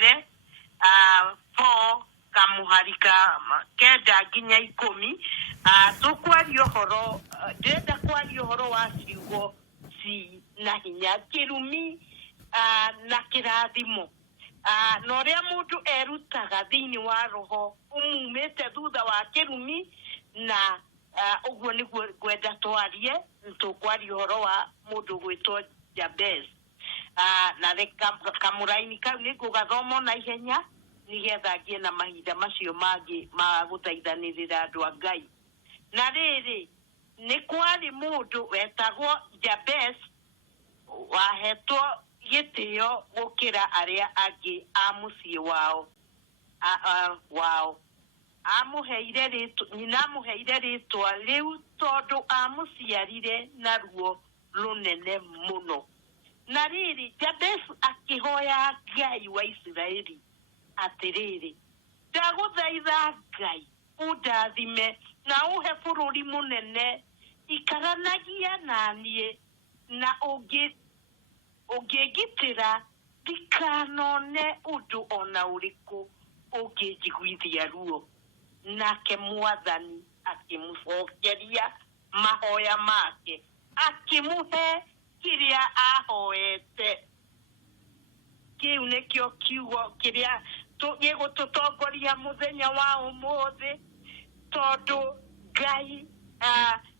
mbere 4 kamuharika kenda nginya 10 tukwaria horo ndenda kwaria horo wa ciugo ci na hinya kirumi na kirathimo no ria mundu erutaga thiini wa roho umumete thutha wa kirumi na uguo niguo gwenda twarie tukwaria horo wa mundu gwitwo Jabez na reka kamuraini kau nigugathoma na ihenya nigetha ngie na mahinda macio mangi ma guthaithanirira andu a Ngai na riri ni kwari mundu wetagwo Jabez wahetwo gitio gukira aria angi a mucii wao amuheire ritwa riu tondu amuciarire na ruo runene muno na riri Jabez akihoya Ngai wa Israeli atiriri ndaguthaitha Ngai undathime na uhe bururi munene ikaranagia nanie na ungigitira ndikanone undu ona uriku ungijiguithia ruo nake Mwathani akimucokeria mahoya make akimuhe kiria ahoete kiu nikio kiugo kiria gigututongoria muthenya wa umuthi tondu Ngai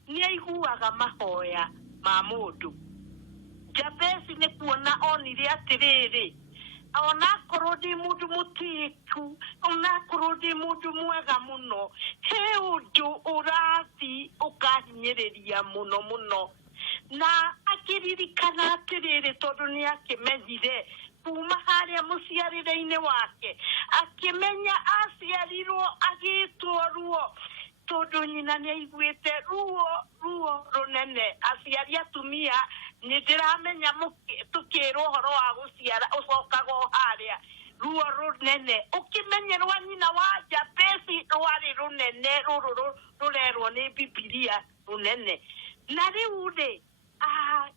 ni aiguaga mahoya ma mundu. Jabez ni kuona onire atiriri ona korodi mundu mutiku ona korodi mundu mwega muno he undu urathi ukahinyiriria muno na akiririkana atiriri tondu ni akimenyire kuma haria muciarire-ini wake akimenya aciarirwo agitwo ruo tondu nyina ni aiguite ruo runene aciari atumia ni ndiramenya tukirwo horo wa guciara ucokago haria ruo runene ukimenyerwa nyina wa Jabezi rwari runene rurerwo ni Bibilia runene na riu ri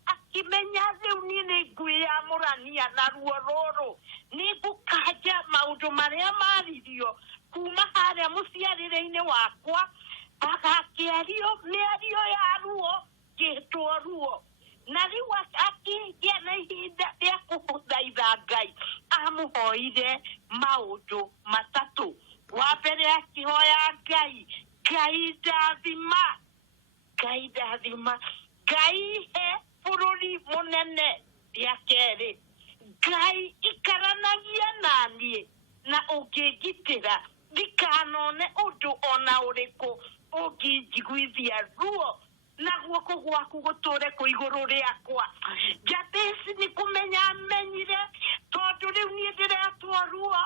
akimenya riu ni ngwiyamurania na ruo ruru ni gukaja maundu maria maririo kuma haria muciarire-ini wakwa agakiario miario ya ruo gitwo ruo na riu akingia na ihinda ria kuguthaitha Ngai amuhoire maundu matatu. Wa mbere akihoya Ngai ndathima Ngai he bururi munene. Ria keri Ngai ikaranagia nanie na ungigitira ndikanone undu ona uriku ungijiguithia ruo na guoko gwaku guture ku iguru riakwa. Jabez ni kumenya amenyire tondu riu ni ndiretwo ruo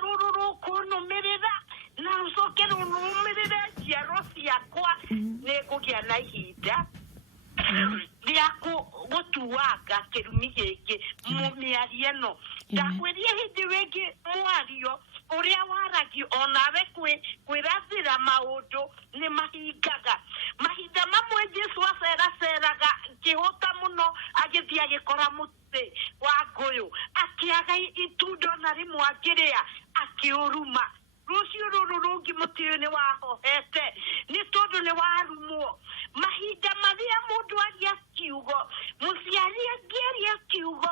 ruru rukunumirira na ucoke runumirire njiaro ciakwa ni ngugia na ihinda ria gutuanga kirumi giki mumiarie no ndakwirie hindi wingi mwario uria waragio onawe kwirathira maundu ni mahingaga mahinda mamwe Jesu aceraceraga ngihuta muno agithia agikora muti wa nguyu akiaga itundo na rimwe angiria akiuruma rucio ruru rungi muti uyu ni wahohete ni tondu ni warumwo mahinda maria mundu aria kiugo muciari angiaria kiugo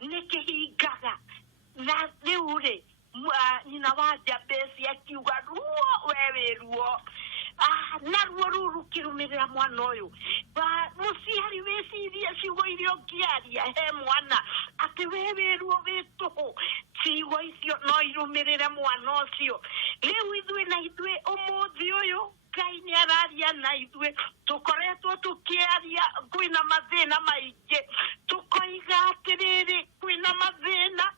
ni kihingaga na riu ri nyina wa Jabezi akiuga ruo wewe ruo na ruo ruru kirumirira mwana uyu muciari wiciria ciugo iria ungiaria he mwana ati wewe ruo wituhu ciugo icio no irumirire mwana ucio riu ithuĩ umuthi uyu Ngai ni araria na ithuĩ tukoretwo tukiaria kwina mathina maingi tukoiga atiriri kwina mathina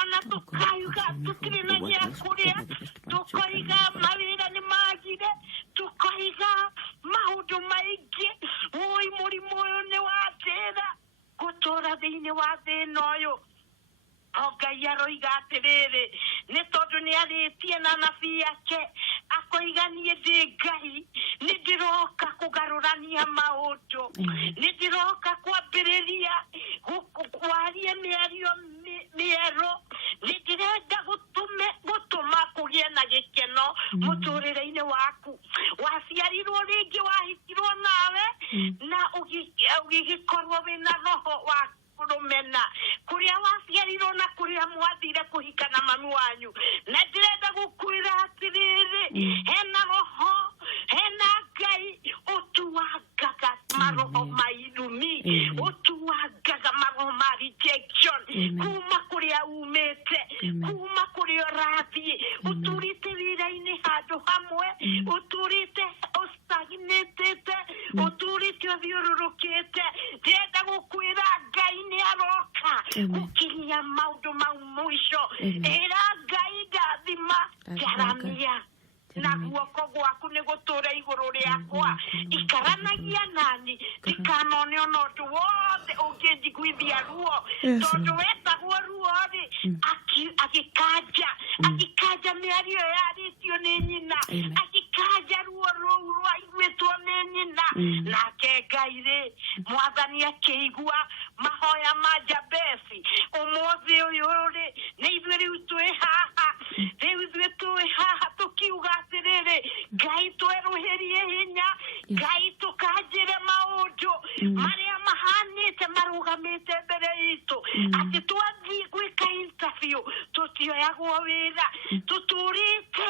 ona tukaiga tukiri na gĩa kũrĩa tukoiga mawĩra ni magire tukoiga maundu maingi oi mũrimũ ũyũ ni watĩra gutura thĩinĩ wa thĩna ũyũ Ngai aroiga atiriri ni tondu ni aritie na nabii yake akoiganie ndi Ngai ni ndiroka kugarurania maundu ni ndiroka kwambiriria kwaria mĩario mĩero ni ndirenda mũhiano mũtũrĩre-inĩ waku. Waciarirwo rĩngĩ wahikirwo nawe na ũgĩgĩkorwo wĩna roho wa kũrũmena kũrĩa waciarirwo na kũrĩa mwathire kũhika na mami wanyu. Na ndĩrenda gũkwĩra atĩrĩrĩ, hena roho, hena Ngai ũtuangaga maroho ma irumi, ũtuangaga maroho ma rejection kuma kũrĩa umĩte, kuma kũrĩa ũrathiĩ. Ũtũrĩte wĩra-inĩ handũ hamwe, ũtũrĩte ũstagnĩtĩte, ũtũrĩte ũthiũrũrũkĩte. Ndĩrenda gũkwĩra Ngai nĩ aroka gũkinyia maũndũ mau mũico. Ĩra Ngai ndathima Jeremia na guoko gwaku nĩ gũtũra igũrũ rĩakwa. Ikaranagia nani ndikanone ona ũndũ wothe ũngĩnjiguithia ruo, tondũ wetagwo ruo-rĩ agĩkanja mĩario yarĩtio nĩ nyina, agĩkanja ruo rũu rwaiguĩtwo nĩ nyina. Nake Ngai-rĩ, Mwathani akĩigua mahoya ma Jabesi. Ũmũthĩ ũyũ-rĩ, nĩ ithuĩ rĩu twĩ haha tũkiuga atĩrĩrĩ, Ngai twerũhĩrie hinya, Ngai tũkanjĩre maũndũ marĩa mahanĩte marũgamĩte mbere itũ, atĩ twathiĩ gwĩka interview tũtioyagwo wĩra, tũtũrĩte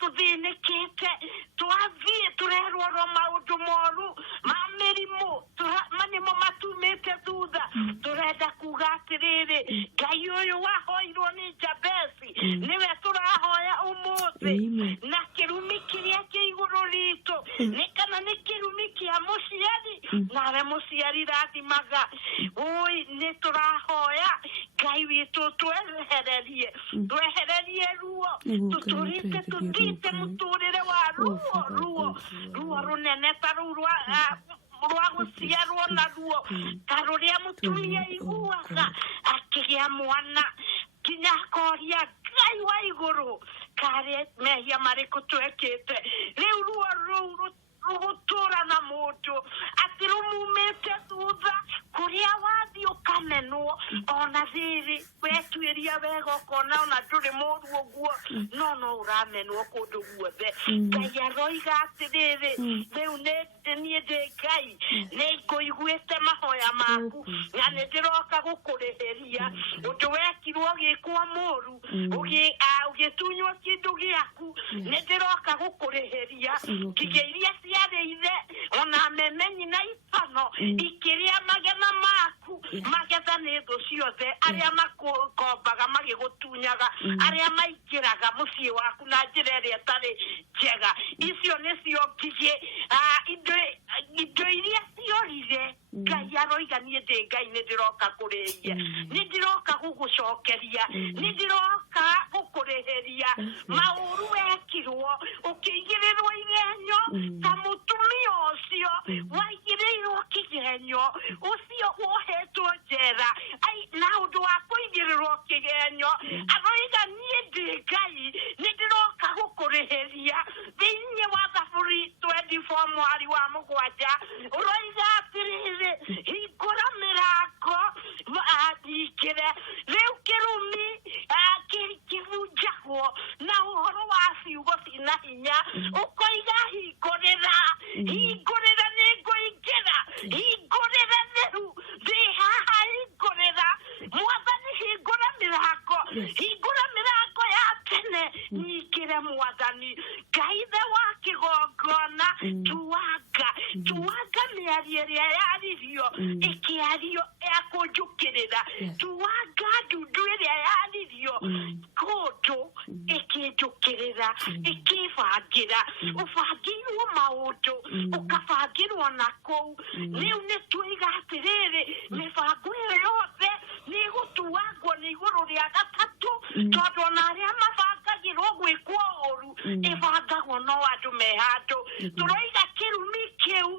tũthĩnĩkĩte, twathiĩ tũrerwo maũndũ moru ma mĩrimũ nĩmo matumĩte thutha. Tũrenda kuga atĩrĩrĩ, Ngai ũyũ wahoirwo nĩ Jabesi nĩwe tũrahoya ũmũthĩ. Na kĩrumi kĩrĩa kĩ igũrũ ritũ nĩ kana nĩ kĩrumi kĩa mũciari, nawe mũciari rathimaga. Ũi nĩ tũrahoya Ngai witũ twehererie ruo, tũtũrĩte tũthiĩte mũtũrĩre wa ruo rũnene ta rũu rwa gũciarwo na ruo, ta rũrĩa mũtumia aiguaga akĩgĩa mwana, nginya akoria Ngai wa igũrũ, karĩ mehia marĩkũ twekĩte. Rĩu ruo rũu rũgũtũra na mũndũ atĩ rũmumĩte thutha, kũrĩa wathiĩ ũkamenwo. Ona thĩrĩ wetuĩria wega ũkona ona ndũrĩ mũru ũguo, no ũramenwo kũndũ guothe. Ngai aroiga atĩrĩrĩ, rĩu niĩ ndĩ Ngai, nĩ ngũiguĩte mahoya maku na nĩ ndĩroka gũkũrĩhĩria ũndũ wekirwo ũgĩkwo mũru, ũgĩtunywo kĩndũ gĩaku. Nĩ ndĩroka gũkũrĩhĩria ngigĩ iria ciarĩire ona memenyi na itono ikĩrĩa magena maku. Magetha nĩ thũ ciothe, arĩa makombaga magĩgũtunyaga, arĩa maingĩraga mũciĩ waku na njĩra ĩrĩa ĩtarĩ njega. Icio nĩcio ngigĩ, indo iria ciorire. Ngai aroiga niĩ ndĩ Ngai, nĩ ndĩroka kũrĩhia, nĩ ndĩroka gũgũcokeria, nĩ ndĩroka gũkũrĩhĩria maũru wekirwo, ũkĩigĩrĩrwo igenyo ta mũtumia ũcio waigĩrĩirwo kĩgenyo, ũcio wohetwo njera na ũndũ wa kũigĩrĩrwo kĩgenyo. Aroiga niĩ ndĩ Ngai, nĩ ndĩroka gũkũrĩhĩria. Thĩinĩ wa Thaburi 24 mweri wa 7 ũroiga atĩrĩrĩ, hingũra mĩrango hingĩre. Rĩu kĩrumi kĩbunjagwo na ũhoro wa ciugo cina hinya, ũkoiga hingũrĩra nĩ ngũingĩra, hingũrĩra rĩu ndĩ haha, hingũrĩra Mwathani, hingũra mĩrango ya tene nyingĩre Mwathani. Ngai ithe wa kĩgongona, tuanga mĩario ĩrĩa yaririo ĩkĩario ya kũnjũkĩrĩra, tuanga ndundu ĩrĩa yaririo kũndũ ĩkĩnjũkĩrĩra, ĩkĩbangĩra. Ũbangĩirwo maũndũ ũkabangĩrwo na kũu. Rĩu nĩ tuiga atĩrĩrĩ, mĩbango ĩyo yothe nĩ ĩgũtuangwo nĩ igũrũ rĩa gatatũ, tondũ ona arĩa mabangagĩrwo gwĩkwo ũru ĩbangagwo no andũ me handũ. Tũroiga kĩrumi kĩu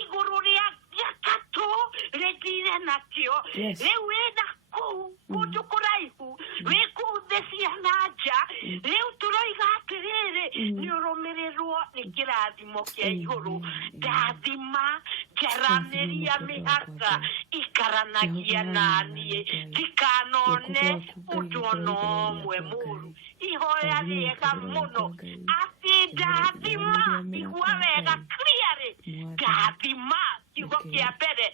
igũrũ rĩa gatatũ rĩthire nakĩo. Rĩu wĩna kũu kũndũ kũraihu, wĩ kũu thĩ cia na nja. Rĩu tũroiga atĩrĩrĩ, nĩ ũrũmĩrĩrwo nĩ kĩrathimo kĩa igũrũ. Ndathima njaranĩria mĩhaka ikaranagia naniĩ, ndikanone ũndũ ona ũmwe mũru. ihoya rĩega mũno atĩ ndathima igua wega clearly ndathima kiugo kĩa mbere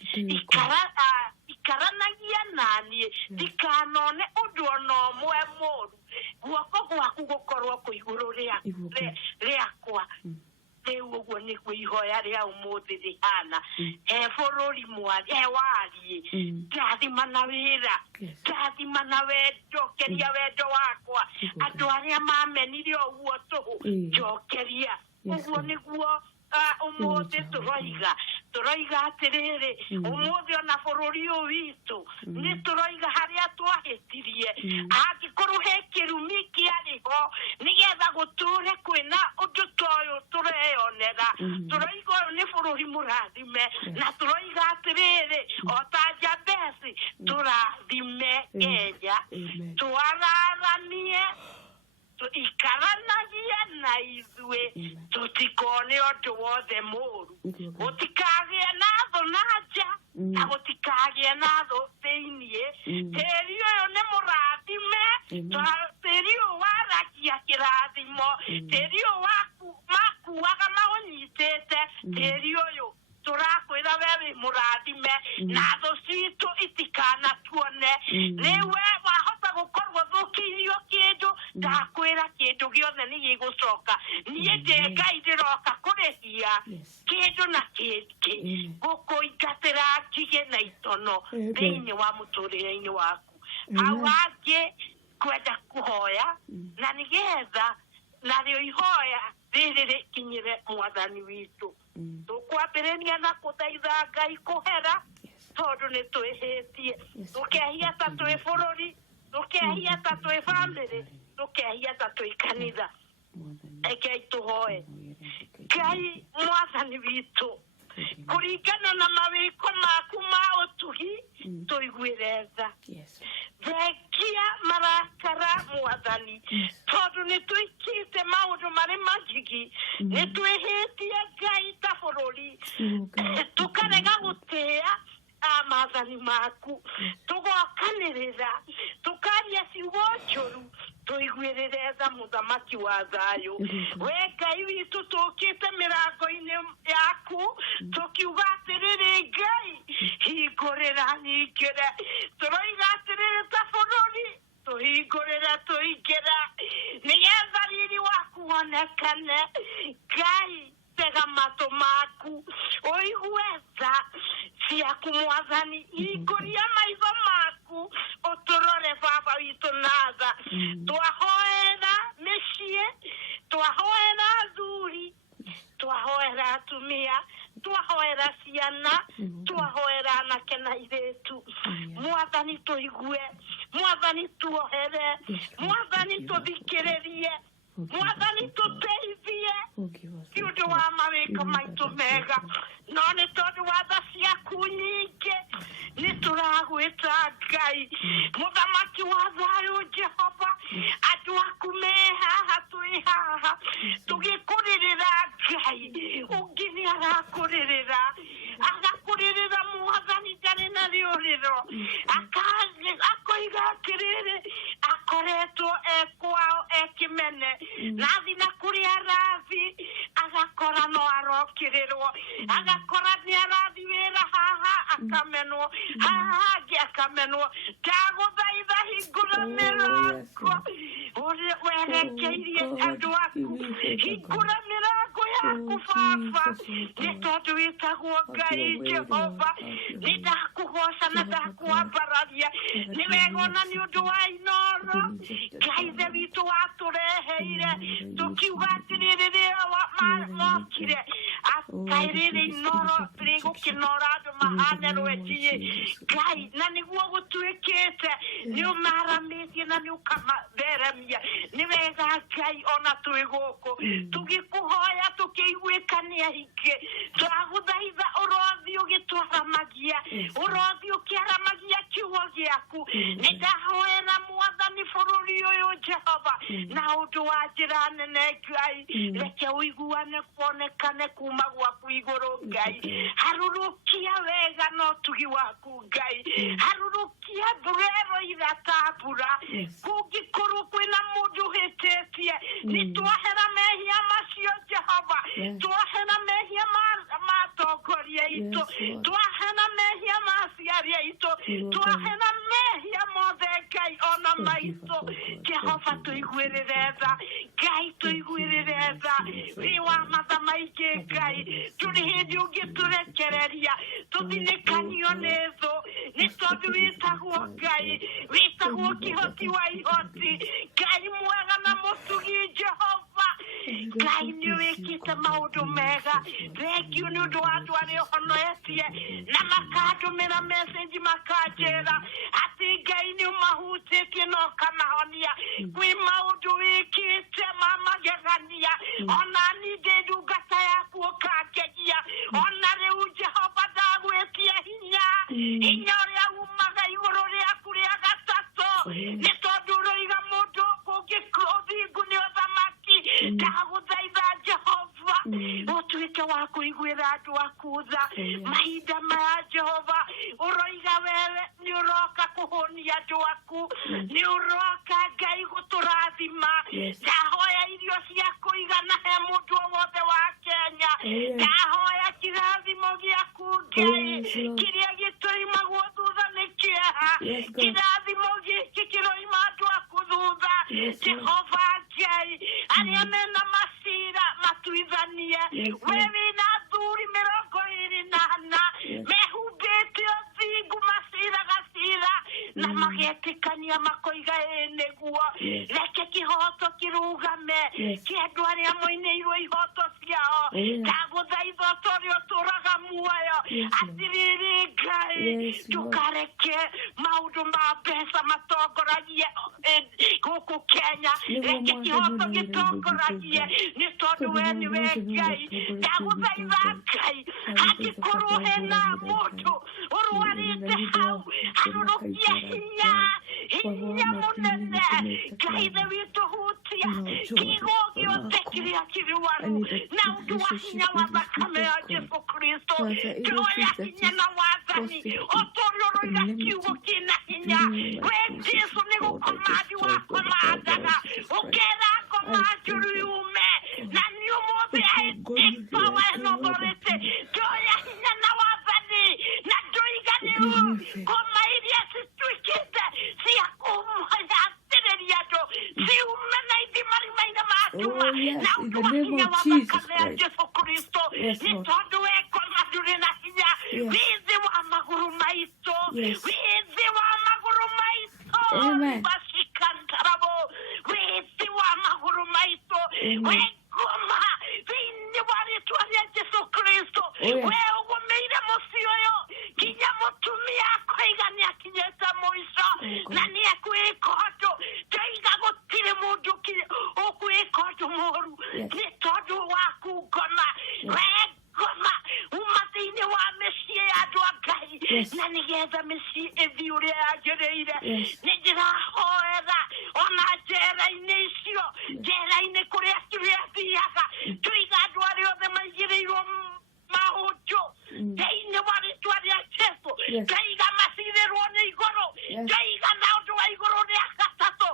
ikaranagia naniĩ ndikanone ũndũ ona ũmwe mũru guoko gwaku gũkorwo kũ igũrũ rĩakwa rĩu ũguo nĩguo ihoya rĩa ũmũthĩ rĩhana he bũrũri wariĩ ndathima na wĩra ndathima na wendo njokeria wendo wakwa andũ arĩa mamenire ũguo tũhũ njokeria ũguo nĩguo ũmũthĩ tũroiga atĩrĩrĩ ũmũthĩ ona bũrũri ũyũ witũ nĩ tũroiga harĩa twahĩtirie angĩkorwo he kĩrumi kĩarĩho nĩgetha gũtũre kwĩna ũndũ ta ũyũ tũreyonera tũroiga ũyũ nĩ bũrũri mũrathime na tũroiga atĩrĩrĩ o ta Jabesi tũrathime Kenya twararanie ikaranagie na ithuĩ tũtikone ũndũ wothe mũru gũtikagĩe na thũ na nja na gũtikagĩe na thũ thĩiniĩ tĩri ũyũ nĩ mũrathime tĩri ũyũ waragia kĩrathimo tĩri ũyũ makuaga maũnyitĩte tĩri ũyũ tũrakwĩra we wĩ mũrathime na thũ citũ itikanatuone nĩwe wahota gũkorwo thũkĩirio kĩndũ ndakwĩra kĩndũ gĩothe nĩ gĩgũcoka niĩ ndĩ Ngai ndĩroka kũrĩhia kĩndũ na kĩngĩ gũkũingatĩra ngigĩ na itono thĩinĩ wa mũtũrĩre-inĩ waku hau hangĩ kwenda kũhoya na nĩgetha narĩo ihoya rĩrĩ rĩkinyĩre mwathani witũ tũkwambĩrĩria na kũthaitha Ngai kũhera tondũ nĩ twĩhĩtie tũkehia ta twĩ bũrũri tũkehia ta twĩ bamĩrĩ tũkehia ta twĩ kanitha rekei tũhoe Ngai mwathani witũ kũringana na mawĩko maku ma ũtugi tũiguĩre tha thengia marakara mwathani tondũ nĩ twĩkĩte maũndũ marĩ magigi nĩ twĩhĩtie Ngai ta bũrũri tũkarega gũtĩa maathani maku tũgokanĩrĩra tũkaria ciugo njũru tũiguĩrĩre tha mũthamaki wa thayũ we Ngai witũ tũkĩte mĩrango-inĩ yaku tũkiuga atĩrĩrĩ Ngai hingũrĩra nyingĩre tũroiga atĩrĩrĩ ta bũrũri tũhingũrĩre tũingĩra nĩgetha riri waku wonekane Ngai tega matũ maku ũigue tha ciaku mwathani hingũria maitho maku ũtũrore baba witũ na tha twahoera mĩciĩ twahoera athuri twahoera atumia twahoera ciana twahoera anake na airĩtu mwathani tũigue mwathani tuohere mwathani tũthikĩrĩrie mwathani tũteithie ti ũndũ wa mawĩko maitũ mega no nĩ tondũ wa tha ciaku nyingĩ nĩ tũragwĩta Ngai mũthamaki wa thayũ Jehova andũ aku me haha twĩ haha tũgĩkũrĩrĩra Ngai ũngĩ nĩ arakũrĩrĩra mwathani ndarĩ na rĩũrĩro akoiga atĩrĩrĩ akoretwo ekwao ekĩmene nathi na kũrĩa arathi agakora no arokĩrĩrwo agakora nĩ arathi wĩra haha akamenwo haha hangĩ akamenwo ndagũthaitha hingũra mĩrango werekeirie andũ aku hingũra mĩrango yaku baba nĩ tondũ wĩtagwo Ngai Jehova nĩ ndakũgoca na ndakwambararia nĩ wega ona nĩ ũndũ wa inoro Ngai ithe witũ watũreheire tũkiuga atĩrĩrĩ rĩrĩa mokire Ngai rĩrĩ inoro rĩgũkĩnora andũ mahane rwenji Ngai na nĩguo gũtuĩkĩte nĩ ũmaramĩtie na nĩ ũkamatheremia nĩ wega Ngai ona twĩ gũkũ tũgĩkũhoya tũkĩiguĩkania hingĩ twagũthaitha ũrothi ũgĩtwaramagia ũrothi ũkĩaramagia kiugo gĩaku nĩ ndahoera mwathani bũrũri ũyũ Jehova na ũndũ wa njĩra nene Ngai reke ũiguane kuonekane kuma gwaku igũrũ Ngai harũrũkia wega no tugi waku Ngai harũrũkia mbura ĩroira ta mbura kũngĩkorwo kwĩna mũndũ hĩtĩte tuoherie nĩ tuohera mehia macio Jehova tuohera mehia matongoria itũ tuohera mehia maciari aitũ tuohera mehia mothe Ngai ona maitũ Jehova tũiguĩrĩre tha Ngai tũiguĩrĩre tha wĩ wa matha maingĩ Ngai tũrĩ hĩndĩ ũngĩtũrekereria tũthinĩkanio nĩ thũ nĩ tondũ wĩtagwo Ngai wĩtagwo kĩhoti wa ihoti Ngai mwega na mũtugi Jehova Ngai nĩ wĩkĩte maũndũ mega thengiũ nĩ ũndũ wa andũ arĩa ũhonoetie na makandũmĩra message makanjĩra atĩ Ngai nĩ ũmahutĩtie na ũkamahonia kwĩ maũndũ wĩkĩte ma magegania ona niĩ ndĩ ndungata yaku ũkangegia ona rĩu Jehova ndagwĩtia hinya hinya ũrĩa umaga igũrũ rĩaku rĩa gatatũ nĩ tondũ ũroiga mũndũ ũthingu nĩ ũthamaki ndagũthaitha Jehova ũtuĩke wa kũiguĩra andũ aku tha mahinda maya Jehova ũroiga wewe nĩ ũroka kũhũnia andũ aku nĩ ũroka Ngai gũtũrathima ndahoya irio cia kũigana he mũndũ wothe wa Kenya ndahoya kĩrathimo gĩaku Ngai kĩrĩa gĩtoimagwo thutha nĩ kĩeha kĩrathimo gĩkĩ kĩroima andũ aku thutha Jehova Ngai arĩa mena macira matuithanie we wĩna athuri 24 mehumbĩte ũthingu macira gacira na magetĩkania makoiga nĩguo reke kĩhoto kĩrugame kĩa andũ arĩa moinĩirwo ihoto ciao ndagũthaitha ũtũũre ũtũũraga muoyo atĩrĩrĩ Ngai ndũkareke maũndũ ma mbeca matongoragie gũkũ Kenya reke kĩhoto gĩtongoragie nĩ tondũ we nĩwe Ngai ndagũthaitha Ngai angĩkorwo hena mũndũ ũrwarĩte hau harũrũkia hinya mũnene Ngai thĩ witũ hutia kiugo gĩothe kĩrĩa kĩrũaru na ũndũ wa hinya wa thakame ya Jesũ Kristo tuoya hinya na wathani ũtũũre ũroiga kiugo kĩna hinya we Jesũ nĩ gũkomathi wakomandaga ũkera ngoma njũru yume na nĩ ũmũthĩ power and authority tuoya hinya na wathani na ndũiganĩru ngoma iria cituĩkĩte cia kũmũhatĩrĩria andũ ciume na ithimarimaine matuma na ũndũ wa hinya wa thakame ya Jesũ Kristo nĩ tondũ we ngoma ndũrĩ na hinya wĩthĩ wa magũrũ maitũ wĩthĩ wa magũrũ maitũ bacikantarabo wĩthĩ wa magũrũ maitũ we ngoma thĩinĩ wa rĩtwa rĩa Jesũ Kristo we ũgũmĩire mũciĩ ũyũ nginya mũtumia akoiga nĩ akinyĩte mũico na nĩ ekwĩka ũndũ ndoiga gũtirĩ mũndũ ũkwĩka ũndũ mũũru nĩ tondũ waku ngoma we ngoma uma thĩinĩ wa mĩciĩ ya andũ a Ngai na nĩgetha mĩciĩ ĩthiĩ ũrĩa yagĩrĩire nĩ ndĩrahoera ona njera-inĩ icio njera-inĩ kũrĩa tũrĩathiaga tũiga andũ arĩa othe maigĩrĩirwo mahũnjũ thĩinĩ wa rĩtwa rĩa Jesũ ngaiga macirĩrwo nĩ igũrũ ngaiga na ũndũ wa igũrũ rĩa gatatũ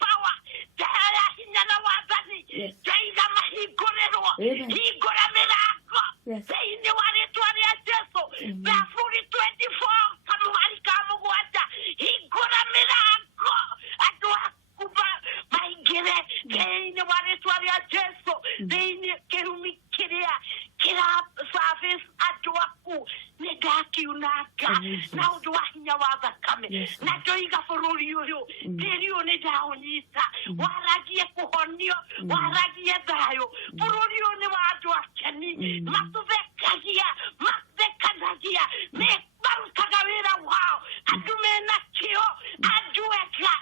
power ndaya hinya na wathani ngaiga mahingũrĩrwo hingũra mĩrango thĩinĩ wa rĩtwa rĩa Jesũ Zaburi 24 kamũhari ka mũgwanja hingũra mĩrango andũ aku maingĩre thĩinĩ wa rĩtwa rĩa Jesũ thĩinĩ kĩrumi kĩrĩa kĩra-service andũ aku nĩ ndakiunanga na ũndũ wa hinya wa thakame na ndoiga bũrũri ũyũ tĩri ũyũ nĩ ndaũnyita waragie kũhonio waragie thayũ bũrũri ũyũ nĩ wa andũ akeni matũthekagia mathekanagia marutaga wĩra wao andũ mena kĩo andũ ega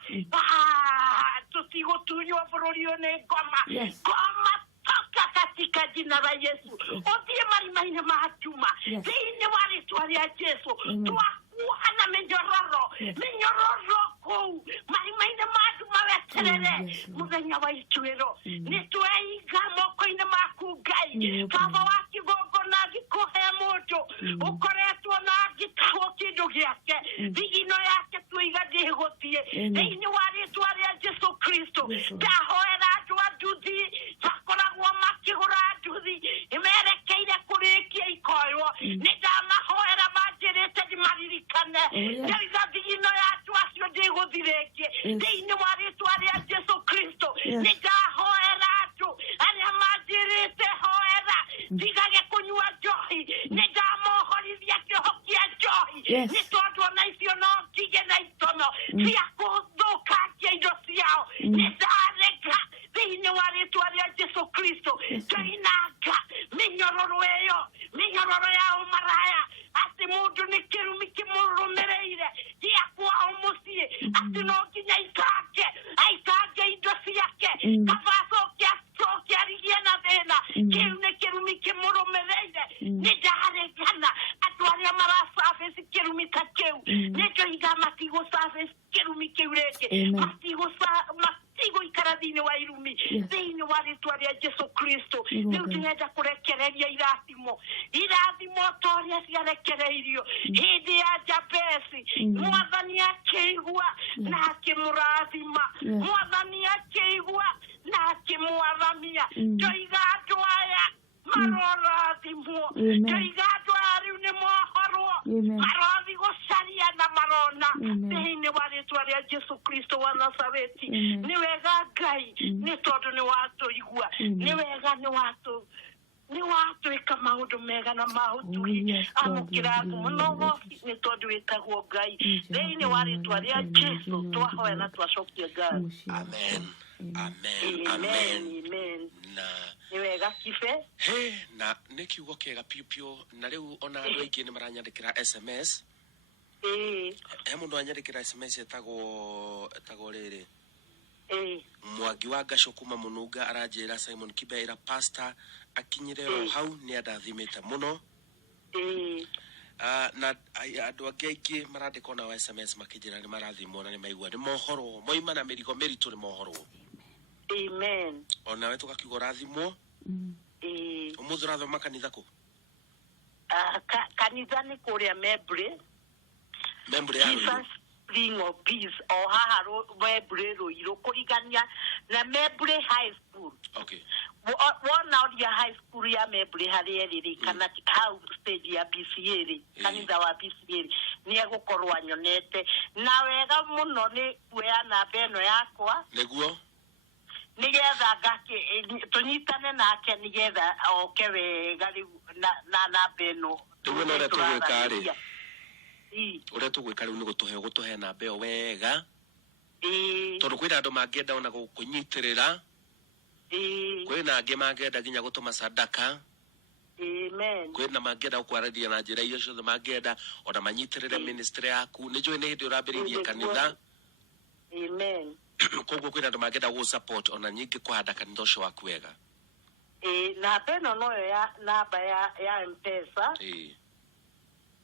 tũtigũtunywo bũrũri ũyũ nĩ ngoma ngoma toka katika jina la Yesu ũthiĩ marima-inĩ ma nduma thĩinĩ wa rĩtwa rĩa Jesũ twakuohana mĩnyororo kũu marima-inĩ ma nduma weterere mũthenya wa ituĩro nĩ tweiga moko-inĩ maku Ngai baba wa kĩgongona angĩkũhe mũndũ ũkoretwo na angĩtahwo kĩndũ gĩake thigino yake twĩiga ndĩgũthiĩ thĩinĩ wa rĩtwa rĩa Jesũ Kristo ndahoera andũ a nduthi makoragwo makĩgũra nduthi imerekeire kũrĩkia ikoywo nĩ ndamahoera manjĩrĩte ndimaririkane nĩgetha thigino ya andũ acio ndĩgũthirĩkie thĩinĩ wa rĩĩtwa rĩa Jesũ Kristo nĩ ndahoera andũ arĩa manjĩrĩte hoera ndigage kũnyua njohi nĩ ndamohorithia kĩoho kĩa njohi nĩ tondũ ona icio no ndige na itono cia gũthũkangia indo ciao nĩ ndareka thĩinĩ wa rĩĩtwa rĩa Jesũ Kristo ndoinanga mĩnyororo ĩyo mĩnyororo ya ũmaraya atĩ mũndũ nĩ kĩrumi kĩmũrũmĩrĩire gĩa kwao mũciĩ atĩ no nginya aikange indo ciake kaba acoke arigie na thĩna kĩu nĩ kĩrumi kĩmũrũmĩrĩire nĩ ndaregana andũ arĩa maracabici kĩrumi ta kĩu nĩ ndoiga matigũcabici kĩrumi kĩu rĩngĩ matigũikara thĩinĩ wa irumi thĩinĩ wa rĩĩtwa rĩa Jesũ Kristo rĩu ndĩrenda kũrekereria irathimo ta ũrĩa ciarekereirio hĩndĩ ya Jabesi Mwathani akĩigua na akĩmũrathima Mwathani akĩigua na akĩmwathamia ndoiga andũ aya marorathimwo ndoiga andũ aya rĩu nĩ mohorwo marothi gũcaria na marona thĩinĩ wa rĩĩtwa rĩa Jesũ Kristo wa Nazareti nĩ wega Ngai nĩ tondũ nĩ watũigua nĩ wega nĩ watwĩka maũndũ mega na maũtugi amũkĩra mũno goci nĩ tondũ wĩtagwo Ngai thĩinĩ wa rĩĩtwa rĩa Jesũ twahoya na twacokia Ngai amen na nĩ wega kibe na nĩ kiugo kĩega piũ na rĩu ona andũ aingĩ nĩ maranyandĩkĩra SMS mũndũ anyandĩkĩra SMS etagwo rĩrĩ Mwangi wa Gaco kuma Mũnunga aranjĩra Simon Kibeira pastor akinyire o hau nĩ andathimĩte mũno na andũ angĩ aingĩ marandĩka na SMS makĩnjĩra nĩ marathimwo na nĩ maigua nĩ mohorwo moima na mĩrigo mĩritũ nĩ mohorwo amen ona wewe tukakiugo rathimwo ũmũthĩ ũrathoma kanitha kũ kanitha nĩ kũrĩa Membre ya Spring of Peace o haha Membre Rũirũ kũrigania na Membre High School wona oria high school ya Membre harĩa rĩrĩ kana hau stage ya PCA rĩ kanitha wa PCA nĩ egũkorwo anyonete na wega mũno nĩ kuoya namba ĩno yakwa nĩguo nigetha tunyitane nake nigetha oke wega rĩu na namba ĩno rĩu no retũgwĩka rĩ ũrĩa tũgwĩka rĩu nĩ gũtũhe namba ĩyo wega tondũ kwĩna andũ mangĩenda ona gũkũnyitĩrĩra kwĩna angĩ mangĩenda nginya gũtũma sadaka kwĩna mangĩenda gũkwarĩria na njĩra iria ciothe mangĩenda ona manyitĩrĩre ministry yaku nĩ njũĩ nĩ hĩndĩ ũrambĩrĩirie kanitha koguo kwĩna andũ mangĩenda gũ-support ona nyingĩ kũhanda kanitha ũcio waku wega namba ĩno noyo ya namba ya M-Pesa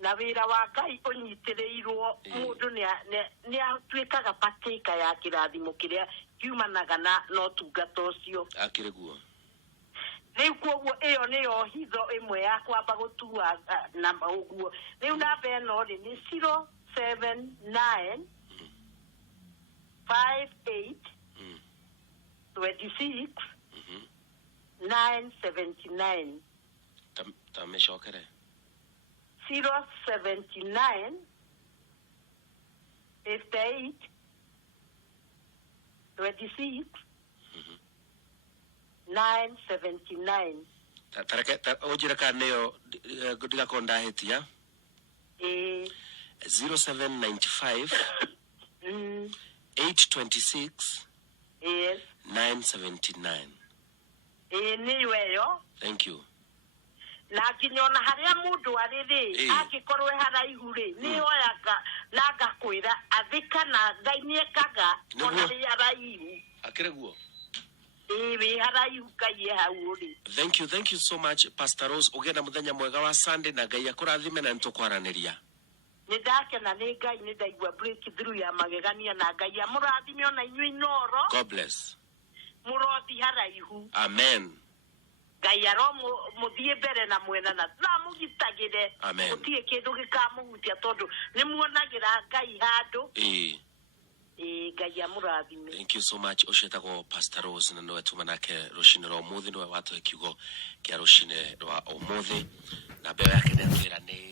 na wĩra wa Ngai ũnyitĩrĩirwo mũndũ nĩ atuĩkaga patĩka ya kĩrathimo kĩrĩa kiumanaga na ũtungata ũcio akĩrĩ guo rĩu koguo ĩyo nĩyo hitho ĩmwe ya kwamba gũtua namba ũguo rĩu namba ĩno rĩ nĩ 079 58 26 979 tamecokere 079 58 26 979 ojira kaneo ndiga konda hetia 0795 826 yes 979 niweyo thank you na kinyona haria mundu ari ri agikorwe haraihu ri ni oyaga na ngakwira athika na Ngai ni ekaga ona ri haraihu akire guo we haraihu Ngai hau ri thank you so much Pastor Rose ugenda muthenya mwega wa Sunday na Ngai akurathime na ntukwaraniria ni ndakena ni Ngai ni ndaigua breakthrough ya magegania na Ngai amurathime ona inyui noro God bless murothi haraihu amen Ngai aromo muthie mbere na mwena na mugitagire amen utie kindu gikamuhutia tondu ni muonagira Ngai handu Thank you so much. Oshetako Pastor Rose na noe tumanake roshine ro muthi noe watu ekiugo kia roshine ro umuthi na beo yake nendira ni